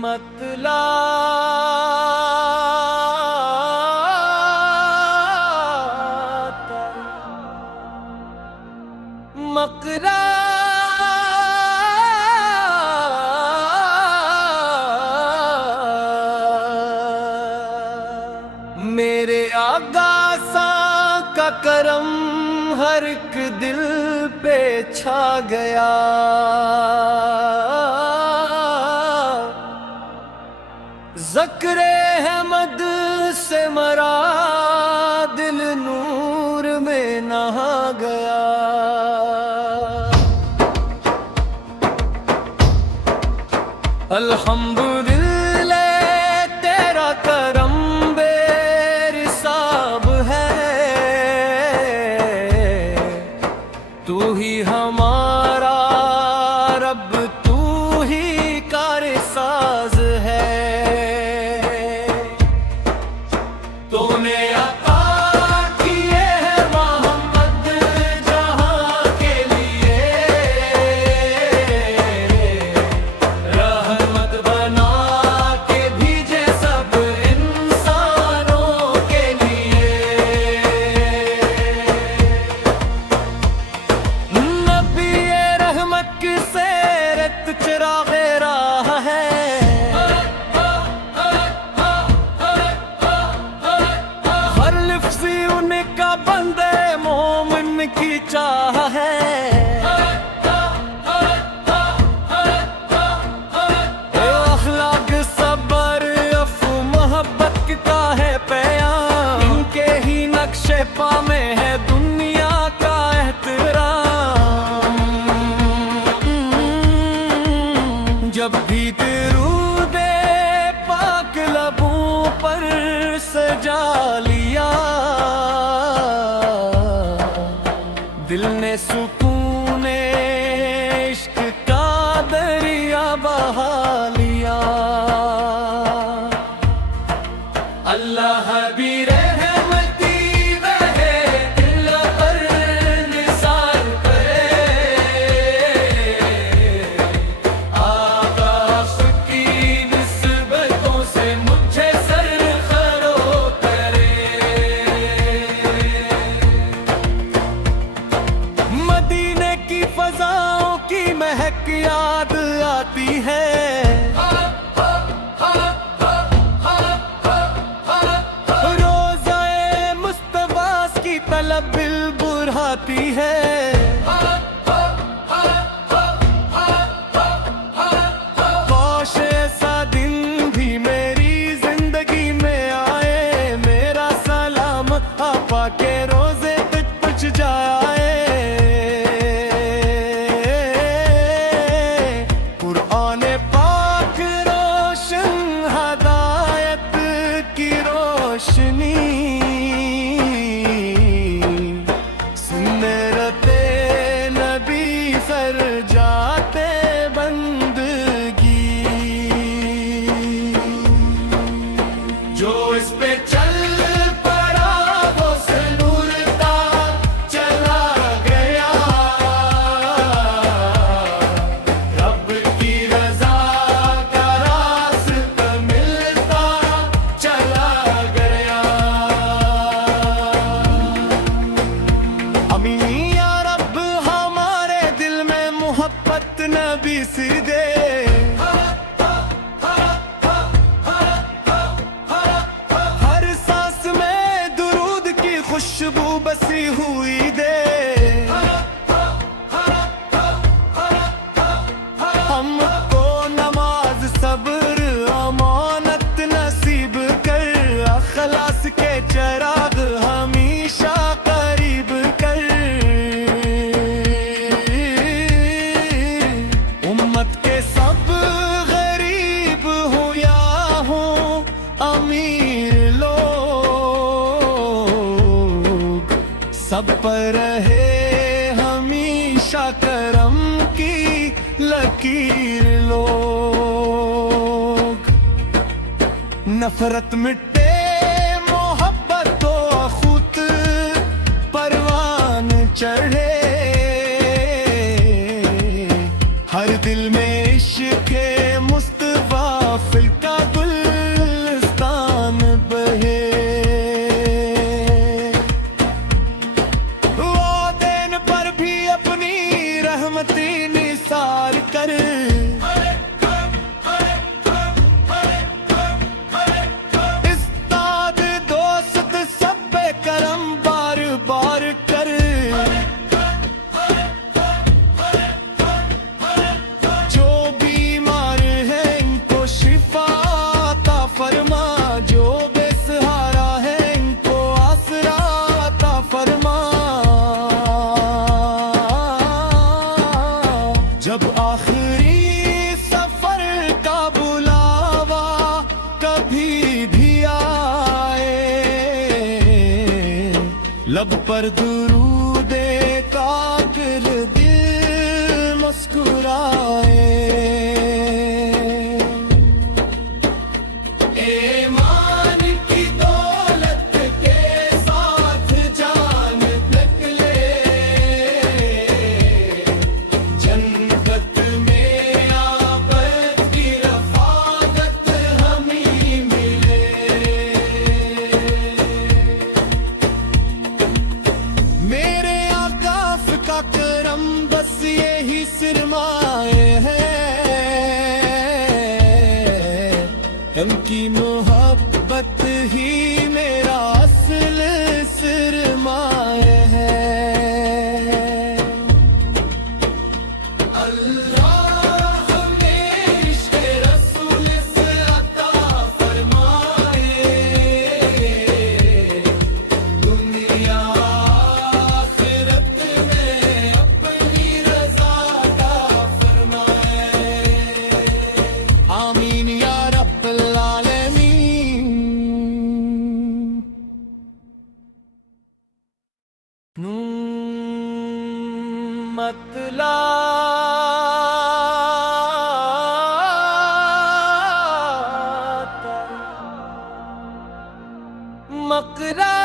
मतला मकरा मेरे आगा सा का करम हर एक दिल पे छा गया। ज़क्रे अहमद से मरा दिल नूर में नहा गया। अल्हम्दुलिल्लाह तेरा करम बेहिसाब है, तू ही हमारा रब, तू ही कारसाज है। तूने अता किए हैं मोहम्मद जहां के लिए, रहमत बना के भेजे सब इंसानों के लिए। नबी रहमत की सैरत चिराग़े राह है, उनका बंदे मोमिन की चाह है। अखलाक सबर अफ़ू मोहब्बत का है पैगाम, इनके ही नक्शे पा में है दुनिया का एहतराम। जब भी दुरूदे पाक लबों पर सजा लिया, दिल ने सुकूने इश्क का दरिया बहा लिया। अल्लाह भी रहमती रहे, दिल पर निसार करे, आकाश की निस्बतों से मुझे सरखरो करे। मदीने की फजाओं की महक याद आती है, रोज़ाए मुस्तफ़ा की तलब दिल बुढ़ाती है। काश ऐसा दिन भी मेरी जिंदगी में आए, मेरा सलाम आपा के रोज़े तक पहुँच जाए। कुरान पाक रोशन हदायत की रोशनी, सुन्नते नबी सर जाते बंदगी। जो इस पे चल पड़ा वो सनूरता चला गया, रब की रजा का रास्ता मिलता चला गया। अमीन या रब हमारे दिल में मोहब्बत नबी से दे, हर सांस में दुरूद की खुशबू बसी हुई दे। हमको नमाज सब्र अमानत नसीब कर, अखलास के चराग हमेशा करीब कर। उम्मत के सब गरीब हो या हो अमीर लोग, सब पर रहे हमेशा करम की लकीर लोग। नफरत मिटे मोहब्बत तो खुद परवान चढ़े, हर दिल में इश्क़ मुस्तफ़ा कर। इस्ताद दोस्त सब पे करम बार बार कर। जो बीमार है इनको शिफा अता फरमा, जो बेसहारा है इनको आसरा अता फरमा। जब आखिरी सफर का बुलावा कभी भी आए, लब पर दुरूदे काकिर दिल मुस्कुराए। ईमान की दौलत के साथ जान निकले, जन्नत में आबद की रफाकत हमें मिले। मेरे आकाफ का करम बस यही सिरमाए है, उनकी मोहब्बत ही मेरा असल सिरमाए है। अल्लाह हमें इश्क़ रसूल से अता फरमाए, दुनिया आखिरत में अपनी रज़ा अता फरमाए। आमीन या रब्बल आलमीन। मतला मकरा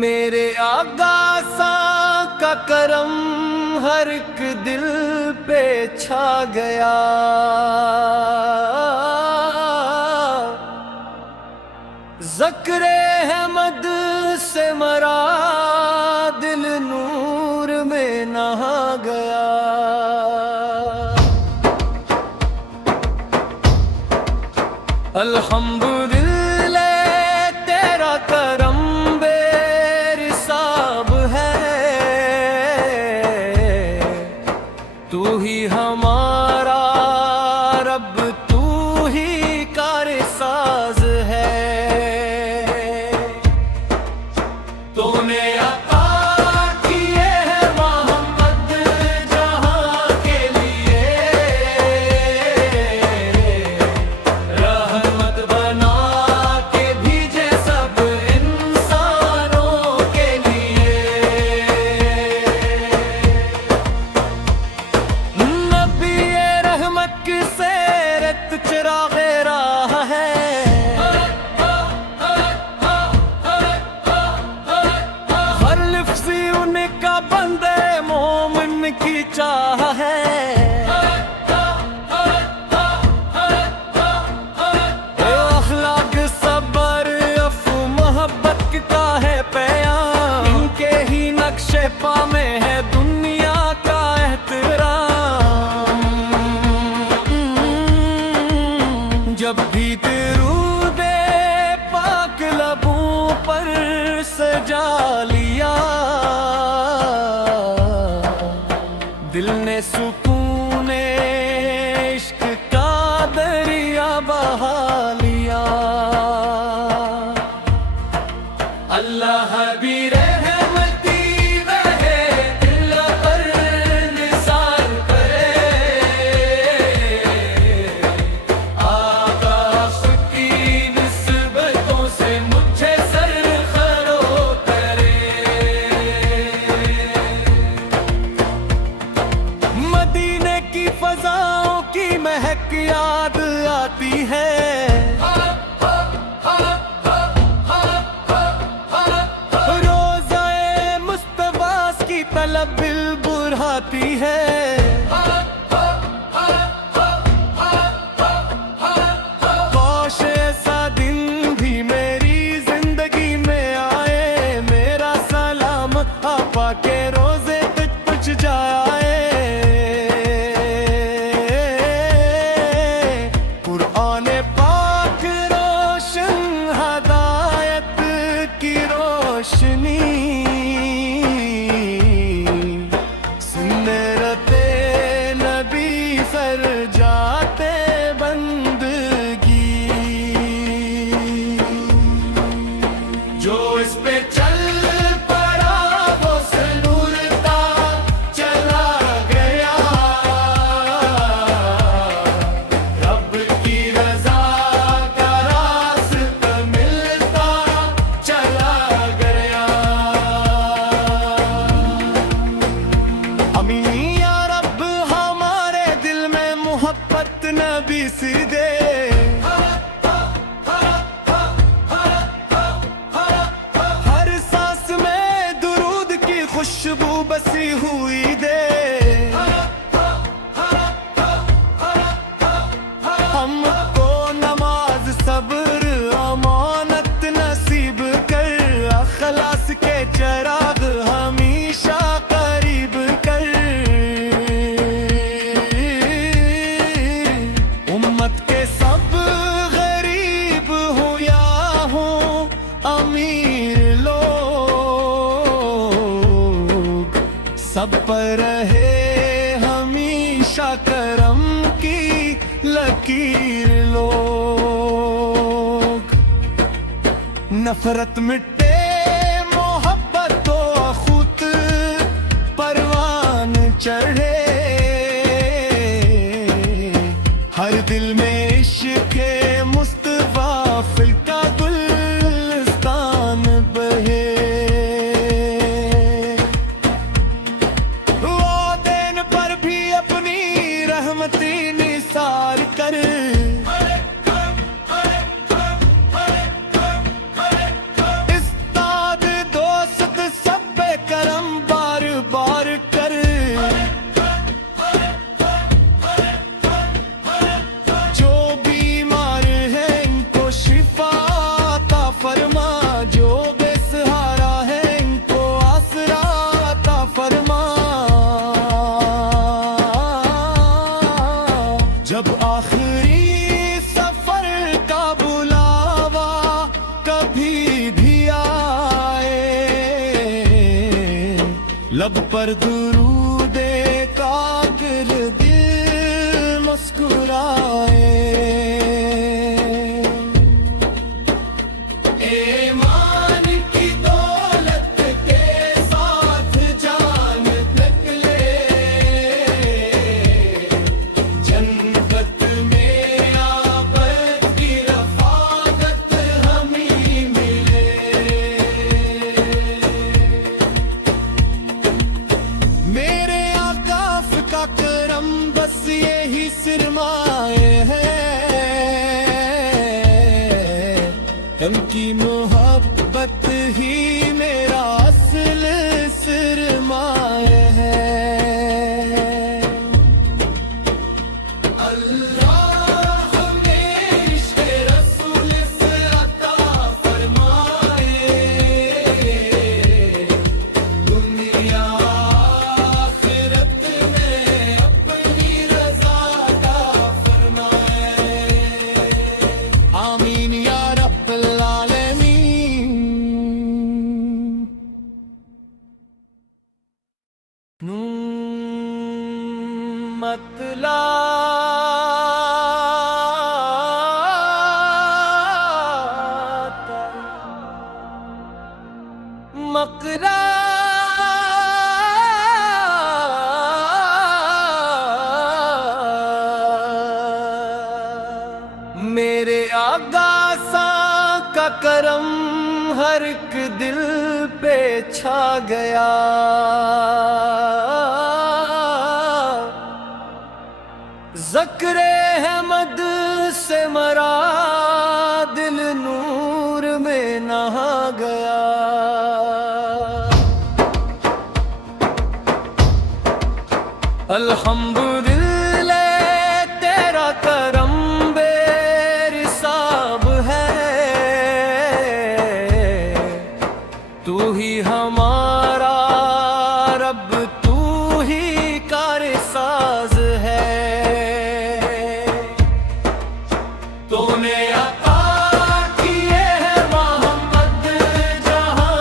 मेरे आगासा का करम हर एक दिल पे छा गया। ज़क्रे अहमद से मरा दिल नूर में नहा गया। अल्हम्दुलिल्लाह तेरा करम बेहिसाब है, तू ही हमारा रब, तू ही कारसाज है। तूने अता किए हैं मोहम्मद जहां के लिए, रहमत बना के भेजे सब इंसानों के लिए। नबी रहमत की सेरत चिरागे राह है, हर लिफ्ज़ी उनका बंदे मोमिन की चाह है। अखलाक सबर अफ़ू मोहब्बत का है पैगाम, इनके ही नक्शे पा में है दुनिया का एहतराम। जब भी दुरूदे पाक लबों पर सजा लिया, दिल ने सुकून इश्क का दरिया बहा लिया। अल्लाह भी रहमती वहे दिल पर निसार करे, आकाश की निस्बतों से मुझे सरखरो करे। मदीने की फजाओं की महक याद आती है, रोज़ाए मुस्तफ़ा की तलब दिल बुढ़ाती है। काश ऐसा दिन भी मेरी जिंदगी में रोशनी सुन्नते नबी सर जाते बंदगी जो इस पे चल पड़ा वो सनूरता चला गया रब की रजा का रास्ता मिलता चला गया अमीन या रब हमारे दिल में मोहब्बत नबी से दे खुशबू बसी हुई दे हमको नमाज सब्र अमानत नसीब कर अखलास के चराग हमेशा करीब कर उम्मत के सब गरीब हो या हो अमीर सब पर रहे हमेशा करम की लकीर लोग नफरत मिटे मोहब्बत तो खुद परवान चढ़े हर दिल में इश्क़ मुस्तफा फिल का गुलिस्तान बहे रहमती निसार कर इस्ताद दोस्त सब पे करम बार बार कर जो बीमार है इनको शिफा अता फरमा जो बेसहारा है इनको आसरा अता फरमा जब आखिरी सफर का बुलावा कभी भी आए लब पर दुरूदे काकिर दिल मुस्कुराए ईमान की दौलत के साथ जान तक ले जन्नत में आबद की रफाकत हमें मिले मेरे आकाफ का करम बस यही सिरमाए है उनकी मोहब्बत ही मेरा असल सिरमाए है मतला मकरा मेरे आगासा का करम हर एक दिल पे छा गया ज़क्रे अहमद से मरा दिल नूर में नहा गया अल्हम्दुलिल्लाह तेरा करम बेहिसाब है तू ही हमारा रब तू ही कारसाज है तूने अता किए हैं मोहम्मद जहां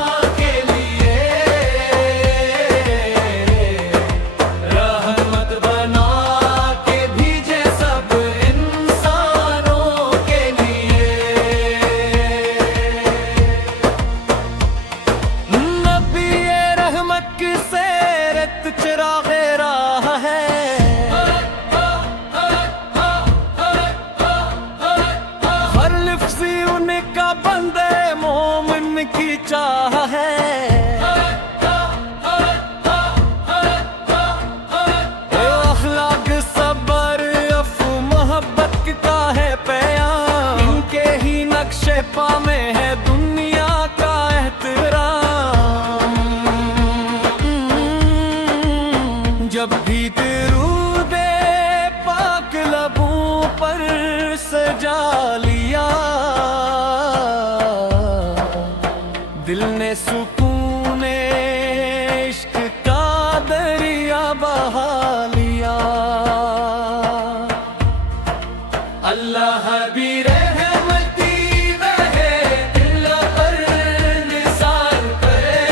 में है दुनिया का एहतराम। जब भी दुरूदे पाक लबों पर सजा लिया, दिल ने सुकून इश्क का दरिया बहा लिया। अल्लाह भी रहमती रहे, दिल पर निसार करे।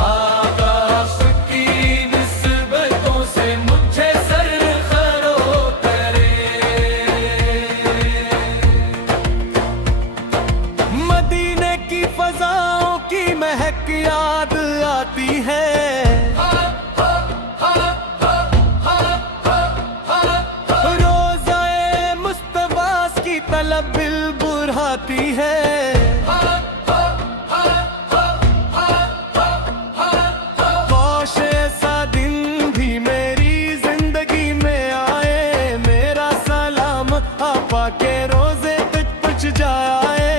आकाश की निस्बतों से मुझे सरखरो करे। मदीने की फजाओं की महक याद आती है, तलब दिल बुढ़ाती है। काश ऐसा दिन भी मेरी जिंदगी में आए, मेरा सलाम आपा के रोजे तक पहुंच जाए।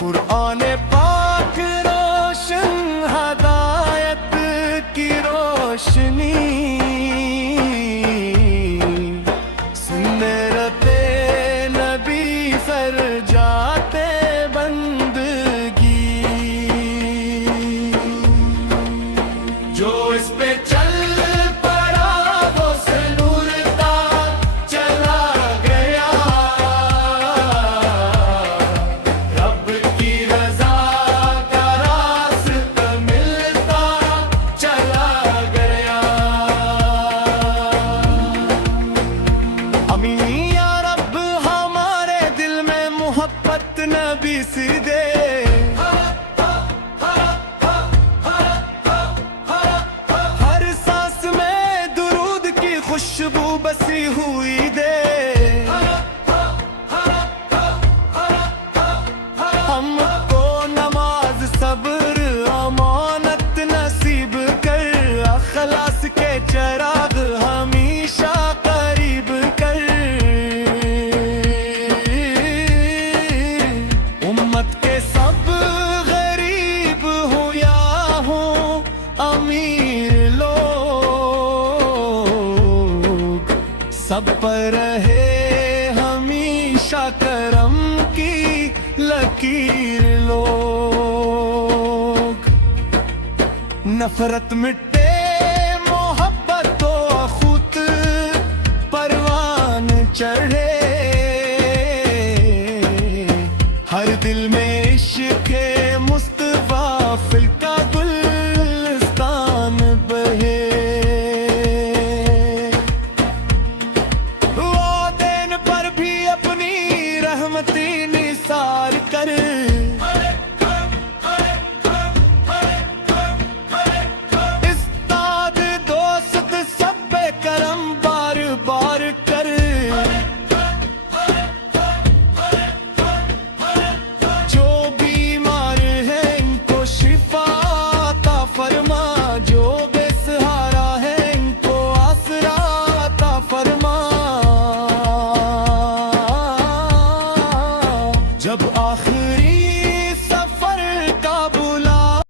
कुरान पाक रोशन हदायत की रोशनी, सर जाते बंदगी। जो इस पे चल पड़ा वो सनूरता चला गया। रब की रजा का रास्ता मिलता चला गया। अमीन या रब हमारे दिल में मोहब्बत नबी सी दे। हर सांस में दुरूद की खुशबू बसी हुई दे। हमको नमाज सब्र अमानत नसीब कर, अखलास के चराग हमेशा करीब कर। उम्मत के सब गरीब हो या हो अमीर लोग, सब पर रहे हमेशा करम की लकीर लोग। नफरत मिटे मोहब्बत खुद परवान चढ़े। हर दिल में इश्क़ मुस्तफा फिल्का गुलिस्तान बहे। वो दिन पर भी अपनी रहमती निसार कर, इस्ताद दोस्त सब पे करम बार बार कर। जो बीमार है इनको शिफा अता फरमा, जो बेसहारा है इनको आसरा अता फरमा। जब आखिरी